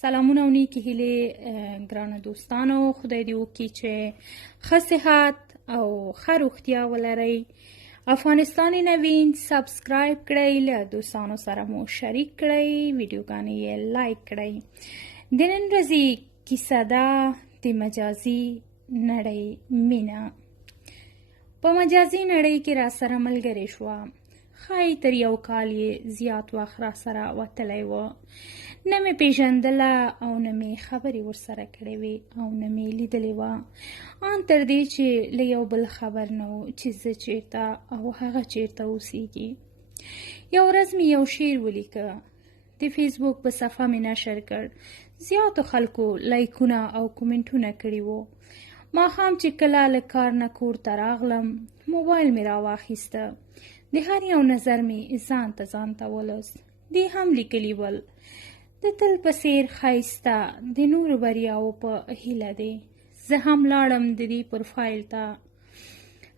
سلامونه او نیکی هیلې ګرانه دوستانو، خدای دې وکړي چې ښه صحت او ښه روغتیا ولرئ. افغانستان نوین سبسکرایب کړئ، له دوستانو سره مو شریک کړئ، ویډیوګانې یې لایک کړئ. د نن ورځې کیسه ده د مجازي نړۍ مینه. په مجازي نړۍ کې را سره ملګرې شوه. ښایي تر یو کال یې زیات وخت را سره وتلی و. نه مې پیژندله او نه مې خبرې ورسره کړې وې او نه مې لیدلې وه، ان تر دې چې له یو بل خبر نه و چې زه چیرته او هغه چیرته اوسیږي. یو ورځ مې یو شعر ولیکه، د فیسبوک په صفحه مې نشر کړ. زیاتو خلکو لایکونه او کومنټونه کړي وو. ماښام چې کله له کار نه کور ته راغلم، موبایل مې راواخیسته. د هر یو نظر مې ځان ته ولوست. دې هم لیکلي ول: د تل په څېر ښایسته د نورو بریاوو په هیله دی. زه هم لاړم د دې پروفایل ته.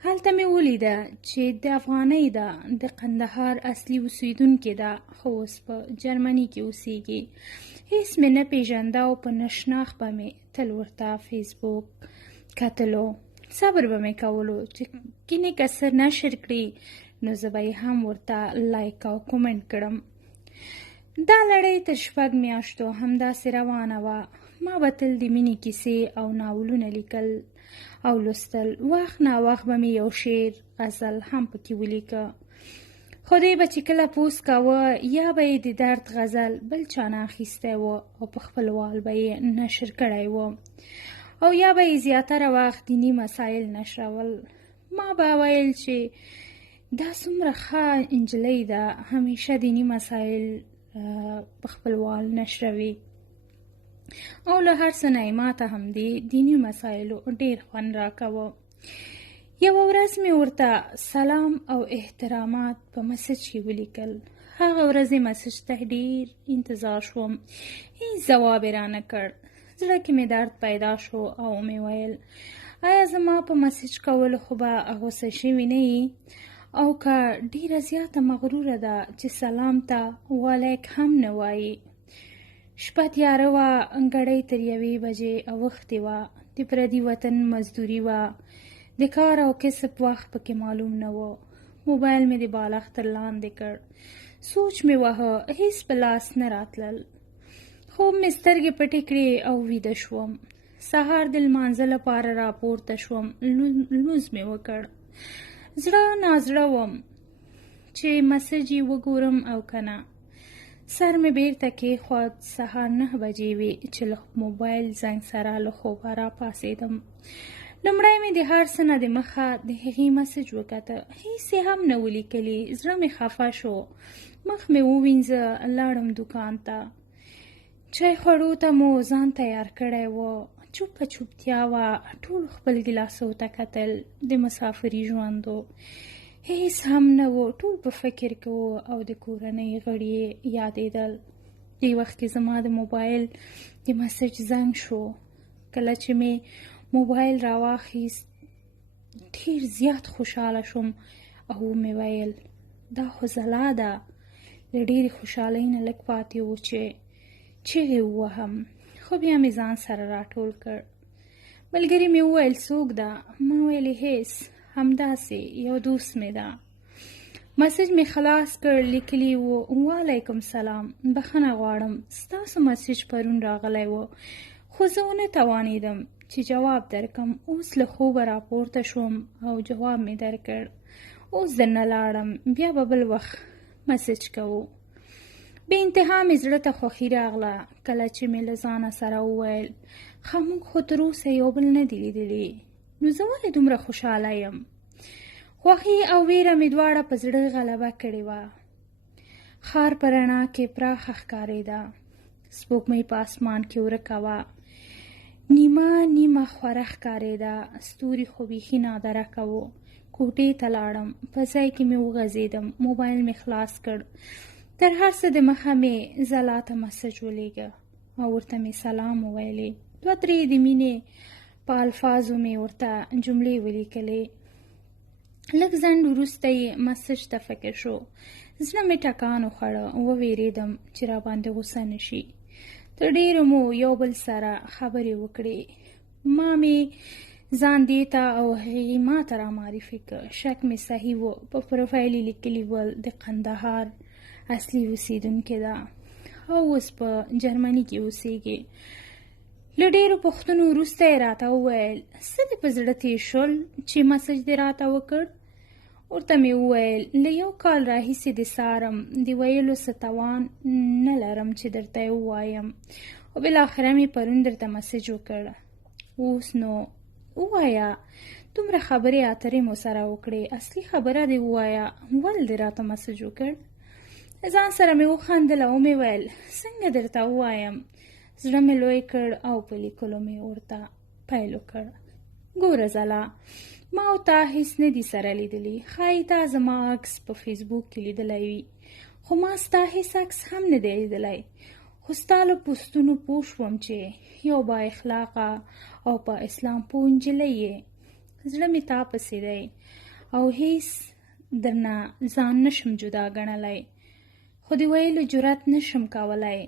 هلته مې ولیده چې د افغانۍ ده، د قندهار اصلي اوسیدونکې ده، خو اوس په جرمني کې اوسیږي. هیڅ مې نه پیژنده او په نشناخ به مې تل ورته فیسبوک کتلو. صبر به مې کولو چې کینې که څه نشر کړي نو زه به یې هم ورته لایک او کومنټ کړم. دا لړۍ تر 6 میاشتو همداسې روانه وه. ما به تل د مینې کیسې او ناولونه لیکل او لوستل. وخت ناوخت به مې یو شعر غزل هم پکې ولیکه. خو دی به چې کله پوسټ کاوه یا به یې د درد غزل بل چا نه اخیستی و او په خپل وال به یې نشر کړی و، او یا به یې زیاتره وخت دیني مسایل نشرول. ما به ویل چې دا څومره ښه نجلۍ ده، همیشه دیني مسایل په خپل وال نشروي. او له هر څه نه یې ماته هم د دیني مسایلو ډېر خوند راکوه. یوه ورځ مې ورته سلام او احترامات په مسج کې ولیکل. هغه ورځ یې مسج ته ډېر انتظار شوم. هیڅ ځواب یې رانه کړ. زړه کې مې درد پیدا شو او مې ویل آیا زما په مسج کولو خو به غوسه شوي نه یي؟ او که ډیره زیاته مغروره ده چې سلام ته والیک هم نه وایي. شپه تیاره وه، ګړۍ تر 1 بجې اوښتې وه. د پردي وطن مزدوري وه. د کار او کسب وخت پکې معلوم نه و. موبایل مې د بالښت تر لاندې کړ. سوچ مې واهه، هیڅ په لاس نه راتلل. خوب مې سترګې پټې کړې او ویده شوم. سهار د لمانځه لپاره راپورته شوم. لمونځ مې وکړ. زړه نازړه وم چې مسج یې وګورم او که نه. سر مې بیرته کېښود. سهار 9 بجې وې چې له موبایل زنګ سره له خوبه راپاڅېدم. لومړی مې د هر څه نه د مخه د هغې مسج وکته. هیڅ یې هم نه ولیکلي. زړه مې خفه شو. مخ مې ووینځه. لاړم دوکان ته. چای خوړو ته مو ځان تیار کړی و. چوپه چوپتیا وه. ټول خپل ګیلاسو ته کتل. د مسافري ژوندو هیڅ هم نه و. ټول په فکر کې و او د کورنۍ غړي یې یادېدل. دې وخت کې زما د موبایل د مسج زنګ شو. کله چې مې موبایل راواخیست ډېر زیات خوشحاله شوم او مې ویل دا خو ځلا ده. له ډېرې خوشحالۍ نه لږ پاتې و چې چیغې ووهم، خو بیا مې ځان سره راټول کړ. ملګري مې وویل څوک ده؟ ما ویلې هیڅ، همداسې یو دوست مې ده. مسج مې خلاص کړ. لیکلي و: وعلیکم سلام، بخښنه غواړم ستاسو مسج پرون راغلی و خو زه ونه توانېدم چې جواب درکم. اوس له خوبه راپورته شوم او جواب مې درکړ. اوس درنه لاړم، بیا به بل وخت مسج کوو. بې انتها مې زړه ته خوښي راغله کله چې مې له ځانه سره وویل ښه موږ خو تر اوسه یو بل نه دي لیدلي، نو زه ولې دومره خوشحاله یم؟ خوښي او ویره مې دواړه په زړه غلبه کړې وه. ښار په رڼا کې پراخه ښکارېده. سپوږمۍ په اسمان کې ورکه وه. نیمه خوره ښکارېده. ستوري خو بیخي نادرکه وو. کوټې ته لاړم. په ځای کې مې وغځېدم. موبایل مې خلاص کړ. تر هر څه د مخه مې ځلا ته مسج ولیږه او ورته مې سلام وویلې. 2-3 د مینې په الفاظو مې ورته جملې ولیکلې. لږ ځنډ وروسته یې مسج ته فکر شو. زړه مې ټکان وخوړه. وویرېدم چې راباندې غوسه نه شي. تر ډیرو مو یو بل سره خبرې وکړې. ما مې ځان دې ته او هغې ما ته را معرفي کړ. شک مې صحیح و. په پروفایل یې لیکلي ول د قندهار اصلي اوسېدونکې ده او اوس په جرمني کې اوسېږي. له ډېرو پوښتنو وروسته یې راته وویل څه دې په زړه تېر شول چې مسج دې راته وکړ. ورته مې وویل له 1 کال راهیسې دې څارم، د ویلو څه توان نه لرم چې درته یې ووایم، او بالاخره مې پرون درته مسج وکړ. اوس نو ووایه، دومره خبرې اترې مو سره وکړې، اصلي خبره دې ووایه، ولې دې راته مسج وکړ؟ ځان سره مې وخندل او مې ویل څنګه درته ووایم. زړه مې لوی کړ او په لیکلو مې ورته پیل وکړ. ګوره ځلا، ما او تا هیڅ نه دي سره لیدلي. ښایي تا زما عکس په فیسبوک کې لیدلی وي، خو ما ستا هیڅ عکس هم نه دی لیدلی. خو ستا له پوسټونو پوه شوم چې یو با اخلاقه او په اسلام پوه نجلۍ یې. زړه مې تا پسې دی او هیڅ درنه ځان نشم جدا ګڼلی، خو د ویلو جرأت نشم کولی.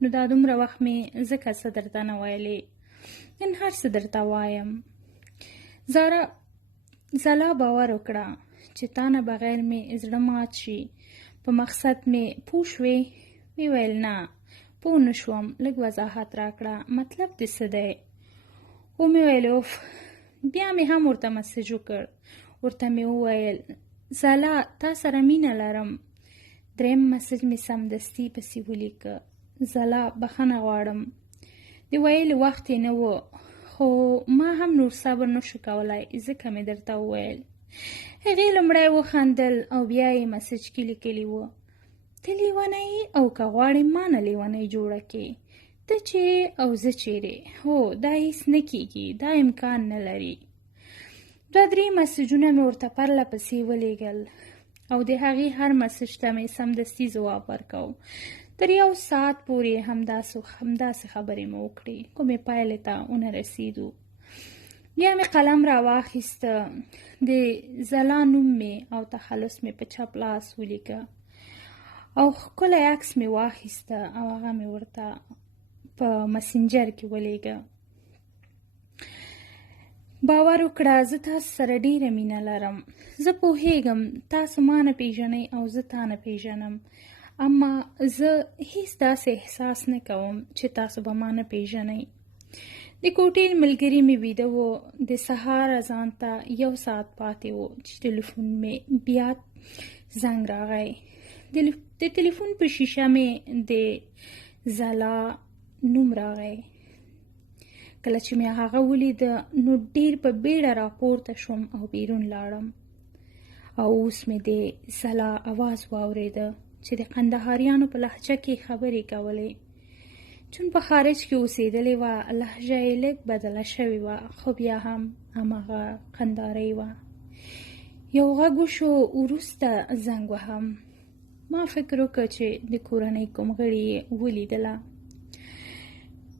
نو دا دومره وخت مې ځکه څه درته نه ویلې، نن هر څه درته وایم. ځلا باور وکړه چې تا نه بغیر مې زړه مات شي. په مقصد مې پوه شوې؟ وی ویل نه، پوه نه شوم، لږ وضاحت راکړه، مطلب دې څه دی؟ ومې ویل اوف. بیا مې هم ورته مسج وکړ. ورته مې وویل ځلا، تا سره مینه لرم. دریم مسج مې سمدستي پسې ولیکه، ځلا بخښنه غواړم، د ویلو وخت یې نه و، خو ما هم نور صبر نشو کولی، ځکه مې درته وویل. هغې لومړی وخندل او بیا یې مسج کې لیکلي وو ته لیونی او که غواړې ما نه لیونی جوړه کړې، ته چیرې او زه چیرې؟ هو، دا هیڅ نه کیږي، دا امکان نه لري. 2-3 مسجونه مې ورته پرله پسې ولیږل او د هغې هر مسج ته مې سمدستي ځواب ورکو. تر 1 ساعت پورې همداسې خبرې مې وکړې، کومې پایلې ته ونه رسېدو. بیا مې قلم را واخیسته، د ځلا نوم مې او تخلص مې په چپ لاس ولیکه او ښکلی عکس مې واخیسته او هغه مې ورته په مسنجر کې ولیږه. باور وکړه، زه تاسو سره ډیره مینه لرم. زه پوهیږم تاسو ما نه پیژنئ او زه تا نه پیژنم، اما زه هیڅ داسې احساس نه کوم چې تاسو به ما نه پیژنئ. د کوټې ملګري مې ویده و. د سهار اذان ته 1 ساعت پاتې و چې ټلیفون مې بیا زنګ راغی. د ټلیفون په شیشه مې د ځلا نوم راغی. کله چې مې هغه ولیده نو ډیر په بیړه راپورته شوم او بیرون لاړم او اوس مې د ځلا اواز واورېده چې د قندهاریانو په لهجه کې خبرې کولې. چون په خارج کې اوسېدلې وه، لهجه یې لږ بدله شوې وه، خو بیا هم هماغه قندهارۍ وه. یو غږ وشو، وروسته زنګ وهم. ما فکر وکړ چې د کورنۍ کوم غړي یې ولیدله.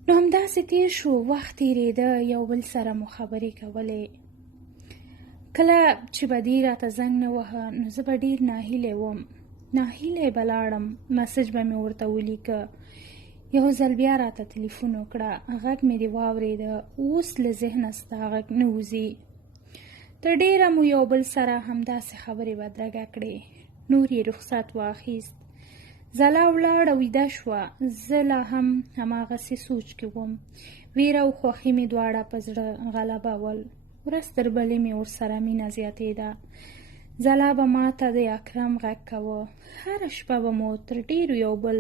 نو همداسې تېر شو، وخت تېرېده، یو بل سره مو خبرې کولې. کله چې به دې راته زنګ نه وهه نو زه به ډېر ناهیلی وم. ناهیلی به لاړم، مسج به مې ورته ولیکه. یو ځل بیا راته تلیفون وکړه، غږ مې دې واورېده. اوس له ذهنه ستا غږ نه وځي. تر ډېره مو یو بل سره همداسې خبرې بدرګه کړې. نور یې رخصت واخیست. ځلا ولاړه، ویده شوه. زه لا هم هماغسې سوچ کې وم. ویره او خوښي مې دواړه په زړه غلبه ول. ورځ تر بلې مې ورسره مینه زیاتېده. ځلا به ما ته د اکرم غږ کوه. هره شپه به مو تر ډېرو یو بل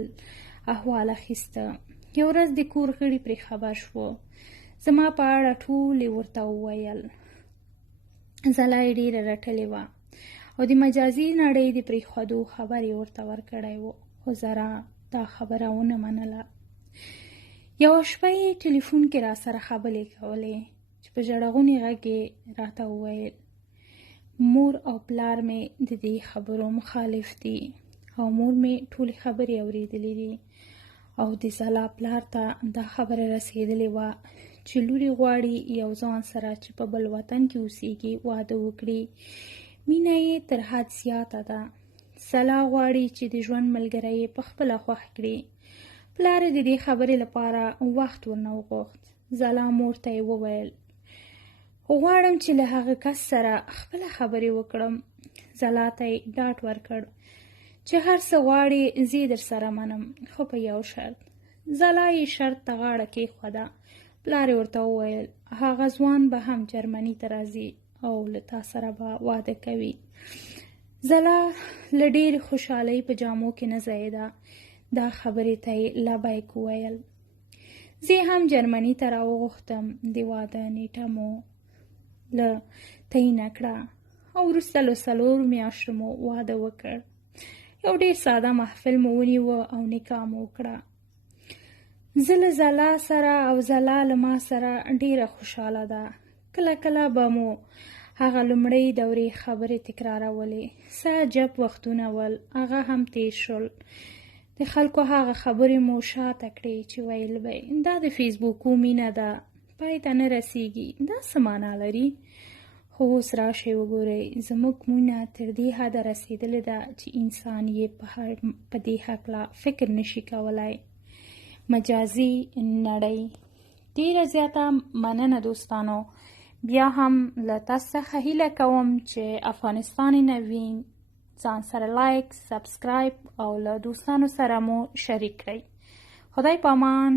احوال اخیسته. یو ورځ د کور غړي پرې خبر شو. زما په اړه ټولې ورته وویل. ځلا یې ډېره رټلې وه او د مجازي نړۍ د پرېښودو خبر یې ورته ورکړی و، خو زرا دا خبره ونه منله. یوه شپه یې ټلیفون کې را سره خبرې کولې چې په ژړغوني غږ یې راته وویل مور او پلار مې د دې خبرو مخالف دي او مور مې ټولې خبرې اورېدلې دي او د ځلا پلار ته دا خبره رسېدلې وه چې لورې غواړي یو ځوان سره چې په بل وطن کې اوسېږي واده وکړي. مینه یې تر حد زیاته ده. ځلا غواړي چې د ژوند ملګری یې په خپله خوښ کړي. پلار یې د دې خبرې لپاره وخت ورنه وغوښت. ځلا مور ته یې وویل غواړم چې له هغه کس سره خپله خبرې وکړم. ځلا ته یې ډاډ ورکړ چې هر څه غواړې زه در سره منم، خو په یو شرط. ځلا یې شرط ته غاړه کېښوده. پلار یې ورته وویل هغه ځوان به هم جرمني ته راځي او له تا سره به واده کوي. ځلا له ډېرې خوشحالۍ په جامو کې نه ځایېده. دا خبرې ته یې لبیک وویل. زه هم جرمني ته راوغوښتم. د واده نیټه مو له تعینه کړه او وروسته له 4 میاشتو مو واده وکړ. یو ډېر ساده محفل مو ونیوه او نکاح مو وکړه. زه له ځلا سره او ځلا له ما سره ډېره خوشحاله ده. کله کله به مو هغه لومړۍ دورې خبرې تکرارولې. څه عجب وختونه ول، هغه هم تیر شول. د خلکو هغه خبرې مو شاته کړې چې ویل به دا د فیسبوکو مینه ده، پای ته نه رسیږي. دا څه معنا لري؟ خو اوس راشئ وګورئ، زموږ مینه تر دې حده رسېدلې ده چې انسان یې په دې هکله فکر نشي کولی. مجازي نړۍ. ډېره زیاته مننه دوستانو. بیا هم له تاسو څخه هیله کوم چې افغانستان نوین ځان سره لایک، سبسکرایب او له دوستانو سره مو شریک کړئ. خدای پامان.